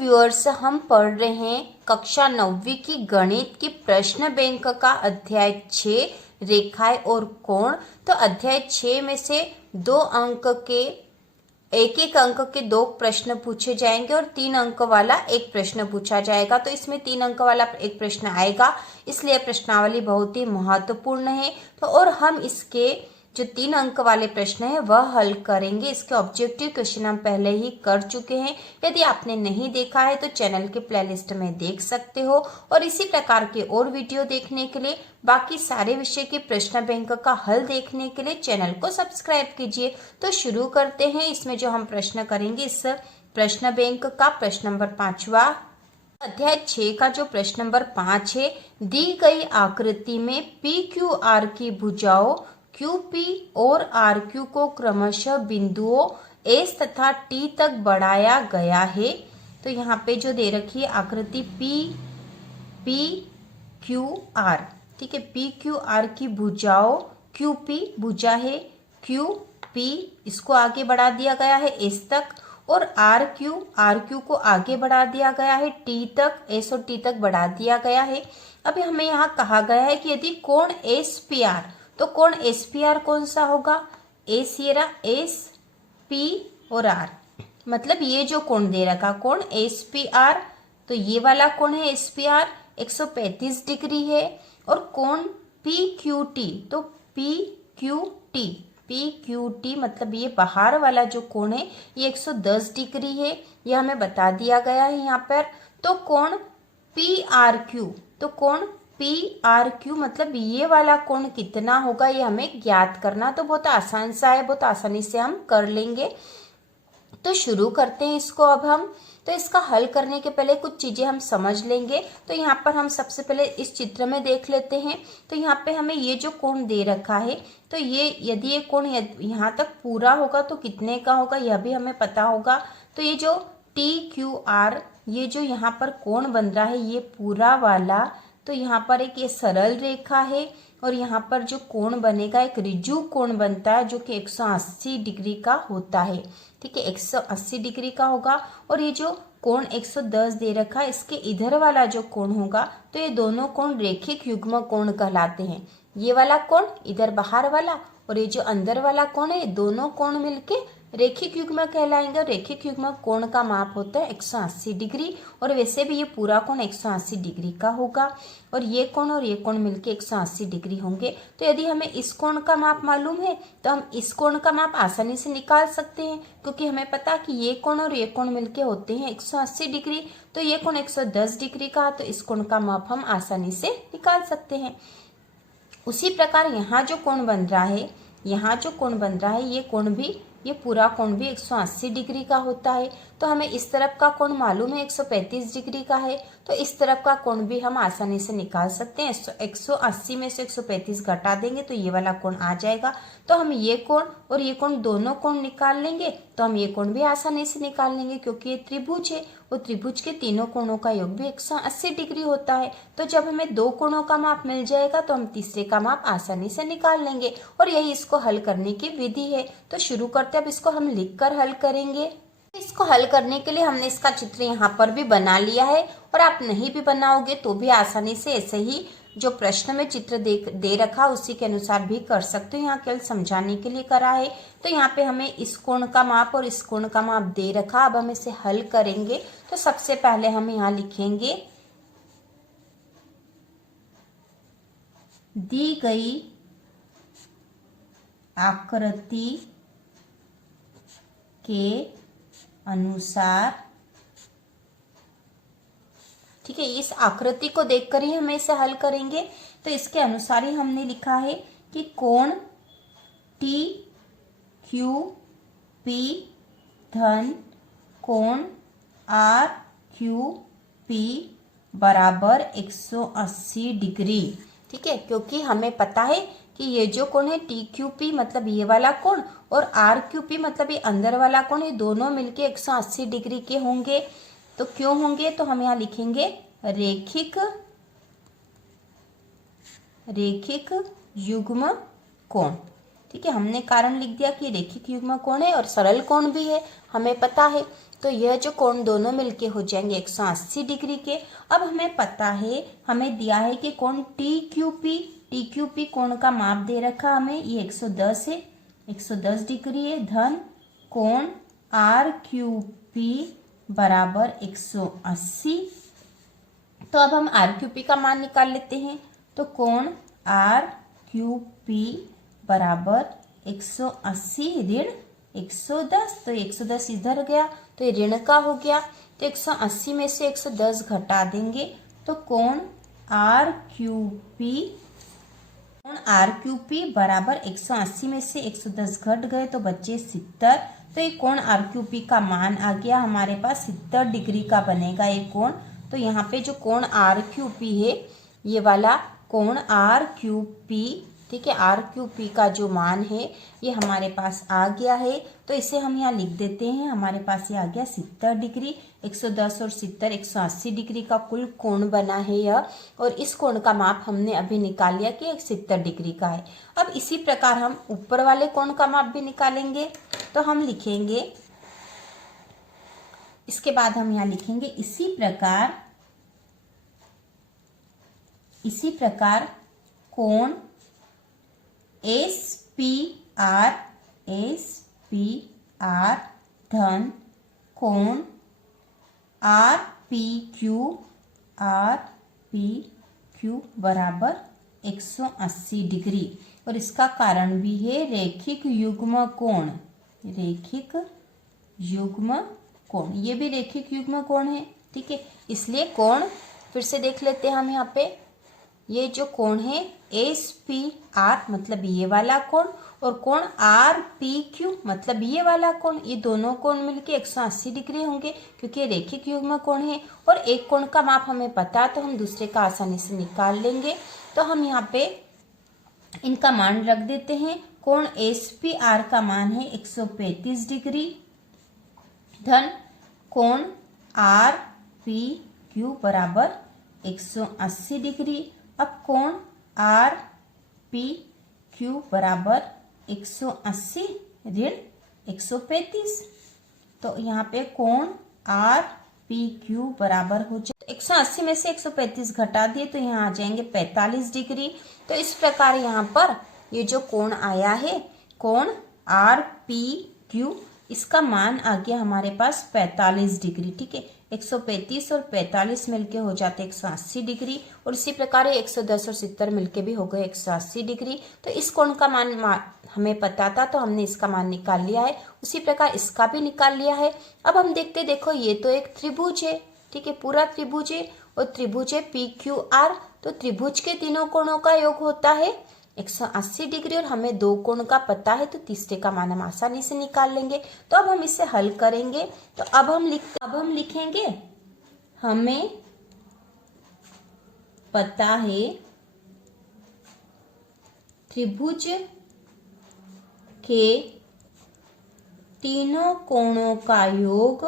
Viewers, हम पढ़ रहे हैं कक्षा 9वीं की गणित की प्रश्न बैंक का अध्याय 6 रेखाएं और कोण। तो अध्याय 6 में से एक एक अंक के 2 प्रश्न पूछे जाएंगे और 3 अंक वाला एक प्रश्न पूछा जाएगा। तो इसमें 3 अंक वाला एक प्रश्न आएगा, इसलिए प्रश्नावली बहुत ही महत्वपूर्ण है। तो और हम इसके जो 3 अंक वाले प्रश्न है वह हल करेंगे। इसके ऑब्जेक्टिव क्वेश्चन हम पहले ही कर चुके हैं। यदि आपने नहीं देखा है तो चैनल के प्लेलिस्ट में देख सकते हो। और इसी प्रकार के और वीडियो देखने के लिए, बाकी सारे विषय के प्रश्न बैंक का हल देखने के लिए चैनल को सब्सक्राइब कीजिए। तो शुरू करते हैं। इसमें जो हम प्रश्न करेंगे, इस प्रश्न बैंक का प्रश्न नंबर 5वां अध्याय 6 का जो प्रश्न नंबर 5 है, दी गई आकृति में पी क्यू आर की भुजाओं QP और RQ को क्रमशः बिंदुओं S तथा T तक बढ़ाया गया है। तो यहाँ पे जो दे रखी है आकृति PQR, ठीक है, PQR की भुजाओं, QP भुजा है, QP इसको आगे बढ़ा दिया गया है S तक, और RQ को आगे बढ़ा दिया गया है T तक, S और T तक बढ़ा दिया गया है। अभी हमें यहाँ कहा गया है कि यदि कोण SPR, तो कोण SPR कौन सा होगा? S ये रहा, S P और R, मतलब ये जो कोण दे रखा कोण SPR, तो ये वाला कोण है SPR 135 डिग्री है। और कोण PQT, तो PQT मतलब ये बाहर वाला जो कोण है ये 110 डिग्री है, ये हमें बता दिया गया है यहाँ पर। तो कोण PRQ, तो कोण PRQ मतलब ये वाला कोण कितना होगा ये हमें ज्ञात करना। तो बहुत आसान सा है, बहुत आसानी से हम कर लेंगे। तो शुरू करते हैं इसको अब हम। तो इसका हल करने के पहले कुछ चीजें हम समझ लेंगे। तो यहाँ पर हम सबसे पहले इस चित्र में देख लेते हैं। तो यहाँ पे हमें ये जो कोण दे रखा है, तो ये यदि ये कोण यहाँ तक पूरा होगा तो कितने का होगा यह भी हमें पता होगा। तो ये जो TQR, ये जो यहाँ पर कोण बन रहा है ये पूरा वाला, तो यहाँ पर एक ये सरल रेखा है और यहाँ पर जो कोण बनेगा एक ऋजु कोण बनता है जो कि 180 डिग्री का होता है, ठीक है, 180 डिग्री का होगा। और ये जो कोण 110 दे रखा है, इसके इधर वाला जो कोण होगा तो ये दोनों कोण रेखिक युग्म कोण कहलाते हैं। ये वाला कोण इधर बाहर वाला और ये जो अंदर वाला कोण है, दोनों कोण मिलके रेखिक युग्म कहलाएंगे। रेखिक युग्म कोण का माप होता है 180 डिग्री, और वैसे भी ये पूरा कोण 180 डिग्री का होगा और ये कोण मिलके 180 डिग्री होंगे। तो यदि हमें इस कोण का माप मालूम है तो हम इस कोण का माप आसानी से निकाल सकते हैं, क्योंकि हमें पता कि ये कोण और ये कोण मिलके होते हैं 180 डिग्री। तो ये कोण 110 डिग्री का, तो इस कोण का माप हम आसानी से निकाल सकते हैं। उसी प्रकार यहाँ जो कोण बन रहा है, ये पूरा कोण भी 180 डिग्री का होता है। तो हमें इस तरफ का कोण मालूम है 135 डिग्री का है, तो इस तरफ का कोण भी हम आसानी से निकाल सकते हैं। 180 में से 135 घटा देंगे तो ये वाला कोण आ जाएगा। तो हम ये कोण और ये कोण दोनों कोण निकाल लेंगे, तो हम ये कोण भी आसानी से निकाल लेंगे, क्योंकि ये त्रिभुज है, वो त्रिभुज के तीनों कोणों का योग भी 180 डिग्री होता है। तो जब हमें 2 कोणों का माप मिल जाएगा तो हम तीसरे का माप आसानी से निकाल लेंगे, और यही इसको हल करने की विधि है। तो शुरू करते हैं, अब इसको हम लिखकर हल करेंगे। इसको हल करने के लिए हमने इसका चित्र यहाँ पर भी बना लिया है, और आप नहीं भी बनाओगे तो भी आसानी से ऐसे ही जो प्रश्न में चित्र दे रखा उसी के अनुसार भी कर सकते हो। यहाँ केवल समझाने के लिए करा है। तो यहाँ पे हमें इस कोण का माप और इस कोण का माप दे रखा। अब हम इसे हल करेंगे। तो सबसे पहले हम यहाँ लिखेंगे, दी गई आकृति के अनुसार, ठीक है, इस आकृति को देखकर ही हमें इसे हल करेंगे। तो इसके अनुसार ही हमने लिखा है कि कोण TQP धन कोण RQP बराबर 180 डिग्री, ठीक है, क्योंकि हमें पता है कि ये जो कोण है TQP मतलब ये वाला कोण और RQP मतलब ये अंदर वाला कोण, ये दोनों मिलके 180 डिग्री के होंगे। तो क्यों होंगे? तो हम यहाँ लिखेंगे रेखिक युग्म कोण, ठीक है, हमने कारण लिख दिया कि रेखिक युग्म कोण है और सरल कोण भी है, हमें पता है। तो यह जो कोण दोनों मिलके हो जाएंगे 180 डिग्री के। अब हमें पता है, हमें दिया है कि कोण TQP कोण का माप दे रखा हमें, ये 110 है, 110 डिग्री है, धन कोण RQP बराबर 180। तो अब हम RQP का मान निकाल लेते हैं। तो कोण RQP बराबर 180 ऋण 110, तो 110 इधर गया तो ये ऋण का हो गया, तो 180 में से 110 घटा देंगे तो कोण RQP बराबर 180 में से 110 घट गए तो बचे 70। तो ये कोण RQP का मान आ गया हमारे पास 70 डिग्री का बनेगा ये कोण। तो यहाँ पे जो कोण RQP है, ये वाला कोण RQP, ठीक है, RQP का जो मान है ये हमारे पास आ गया है। तो इसे हम यहाँ लिख देते हैं, हमारे पास ये आ गया 70 डिग्री, 110 और 70 180 डिग्री का कुल कोण बना है यह। और इस कोण का माप हमने अभी निकाल लिया कि 70 डिग्री का है। अब इसी प्रकार हम ऊपर वाले कोण का माप भी निकालेंगे। तो हम लिखेंगे, इसके बाद हम यहाँ लिखेंगे इसी प्रकार कोण SPR धन कोण RPQ बराबर 180 डिग्री। और इसका कारण भी है रैखिक युग्म कोण, ये भी रैखिक युग्म कोण है, ठीक है। इसलिए कोण फिर से देख लेते हैं हम यहाँ पे, ये जो कोण है SPR मतलब ये वाला कोण और कोण RPQ मतलब ये वाला कोण, ये दोनों कोण मिलके 180 डिग्री होंगे क्योंकि ये रैखिक युग्म कोण है। और एक कोण का माप हमें पता है तो हम दूसरे का आसानी से निकाल लेंगे। तो हम यहाँ पे इनका मान रख देते हैं। कोण SPR का मान है 135 डिग्री धन कोण RPQ बराबर 180 डिग्री। अब कोण RPQ बराबर 180 ऋण 135, तो यहाँ पे कोण RPQ बराबर हो जाए 180 में से 135 घटा दिए तो यहाँ आ जाएंगे 45 डिग्री। तो इस प्रकार यहाँ पर ये जो कोण आया है कोण RPQ, इसका मान आ गया हमारे पास 45 डिग्री, ठीक है। 135 और 45 मिलके हो जाते 180 डिग्री। और इसी प्रकार 110 और 70 मिलके भी हो गए 180 डिग्री। तो इस कोण का मान हमें पता था तो हमने इसका मान निकाल लिया है, उसी प्रकार इसका भी निकाल लिया है। अब हम देखते, देखो ये तो एक त्रिभुज है, ठीक है, पूरा त्रिभुज है और त्रिभुज है PQR। तो त्रिभुज के तीनों कोणों का योग होता है 180 डिग्री और हमें दो कोण का पता है तो तीसरे का मान हम आसानी से निकाल लेंगे। तो अब हम इसे हल करेंगे। तो अब हम लिखेंगे, हमें पता है त्रिभुज के तीनों कोणों का योग,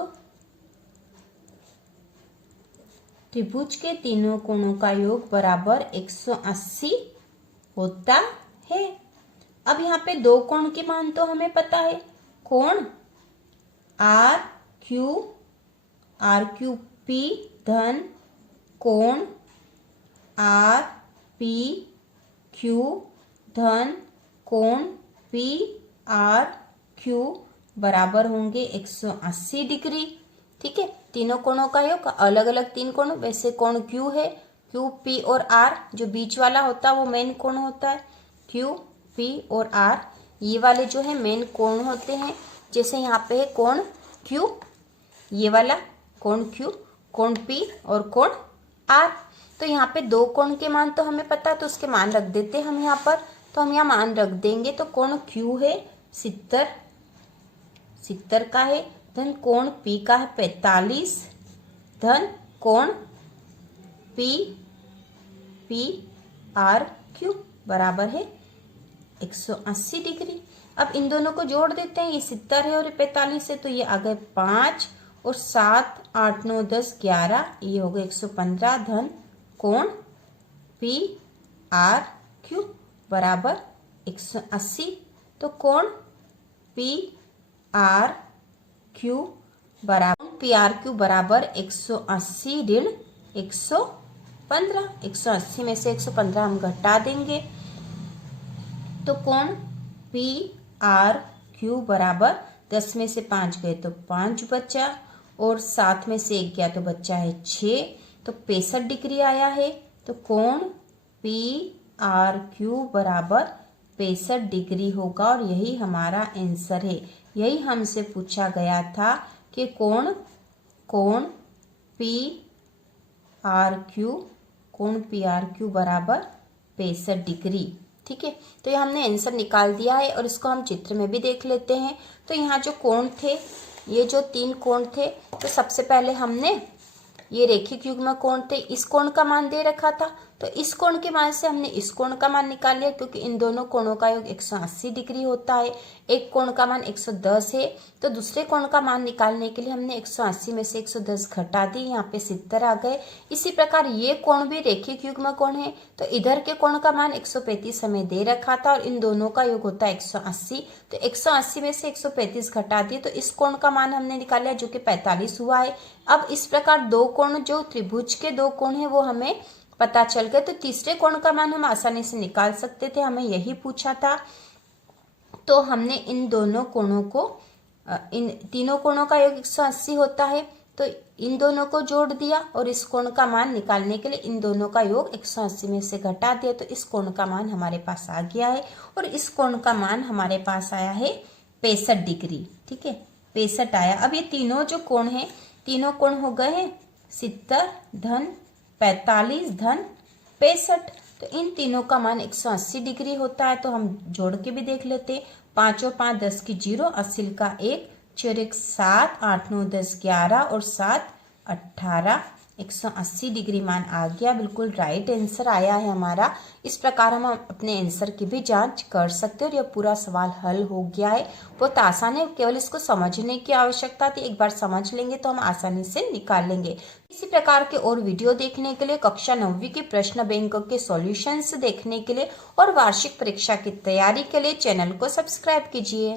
त्रिभुज के तीनों कोणों का योग बराबर 180 होता है। अब यहाँ पे दो कोण के मान तो हमें पता है, कोण RQP धन कोण RPQ धन कोण PRQ बराबर होंगे 180 डिग्री, ठीक है। तीनों कोणों का योग, अलग अलग तीन कोण, वैसे कोण Q है, Q, P और R, जो बीच वाला होता है वो मेन कोण होता है। Q, P और R ये वाले जो है मेन कोण होते हैं। जैसे यहाँ पे है कोण Q, ये वाला कोण Q, कोण P और कोण R। तो यहाँ पे दो कोण के मान तो हमें पता, तो उसके मान रख देते हैं हम यहाँ पर। तो हम यहाँ मान रख देंगे। तो कोण Q है 70 का है, धन कोण P का है 45, धन कोण PRQ बराबर है 180 डिग्री। अब इन दोनों को जोड़ देते हैं, ये 70 है और 45 है, तो ये आ गए 5 और 7 8 9 10 11, ये हो गए 115, धन कोण PRQ बराबर 180। तो कोण PRQ बराबर PRQ बराबर 180 ऋण 115। 180 में से 115 हम घटा देंगे तो कोण PRQ बराबर 10 में से 5 गए तो 5 बचा और 7 में से 1 गया तो बचा है 6, तो 65 डिग्री आया है। तो कोण PRQ बराबर 65 डिग्री होगा और यही हमारा आंसर है। यही हमसे पूछा गया था कि कोण PRQ बराबर 65 डिग्री। ठीक है, तो ये हमने आंसर निकाल दिया है और इसको हम चित्र में भी देख लेते हैं। तो यहाँ जो कोण थे, ये जो 3 कोण थे, तो सबसे पहले हमने ये रेखिक युग्म कोण थे, इस कोण का मान दे रखा था, तो इस कोण के मान से हमने इस कोण का मान निकाल लिया, क्योंकि इन दोनों कोणों का योग 180 डिग्री होता है। एक कोण का मान 110 है, तो दूसरे कोण का मान निकालने के लिए हमने 180 में से 110 घटा दी, यहाँ पे 70 आ गए। इसी प्रकार ये कोण भी रेखिक युग्म कोण है, तो इधर के कोण का मान 135 हमें दे रखा था और इन दोनों का योग होता है 180, तो 180 में से 135 घटा दिए, तो इस कोण का मान हमने निकाल लिया जो कि 45 हुआ है। अब इस प्रकार दो कोण, जो त्रिभुज के दो कोण है वो हमें पता चल गए, तो तीसरे कोण का मान हम आसानी से निकाल सकते थे, हमें यही पूछा था। तो हमने इन दोनों कोणों को, इन तीनों कोणों का योग 180 होता है, तो इन दोनों को जोड़ दिया और इस कोण का मान निकालने के लिए इन दोनों का योग 180 में से घटा दिया, तो इस कोण का मान हमारे पास आ गया है और इस कोण का मान हमारे पास आया है 65 डिग्री। ठीक है, 65 आया। अब ये तीनों जो कोण है, तीनों कोण हो गए हैं 70 धन 45 धन 65, तो इन तीनों का मान 180 डिग्री होता है। तो हम जोड़ के भी देख लेते हैं, 5 और 5 10 की 0, 80 का 1, 4 1 7, 8 9 10 11 और 7 18, 180 डिग्री मान आ गया। बिल्कुल राइट आंसर आया है हमारा। इस प्रकार हम अपने आंसर की भी जांच कर सकते हैं और यह पूरा सवाल हल हो गया है। बहुत आसान है, केवल इसको समझने की आवश्यकता थी। एक बार समझ लेंगे तो हम आसानी से निकाल लेंगे। इसी प्रकार के और वीडियो देखने के लिए, कक्षा 9वीं के प्रश्न बैंक के सॉल्यूशंस देखने के लिए और वार्षिक परीक्षा की तैयारी के लिए चैनल को सब्सक्राइब कीजिए।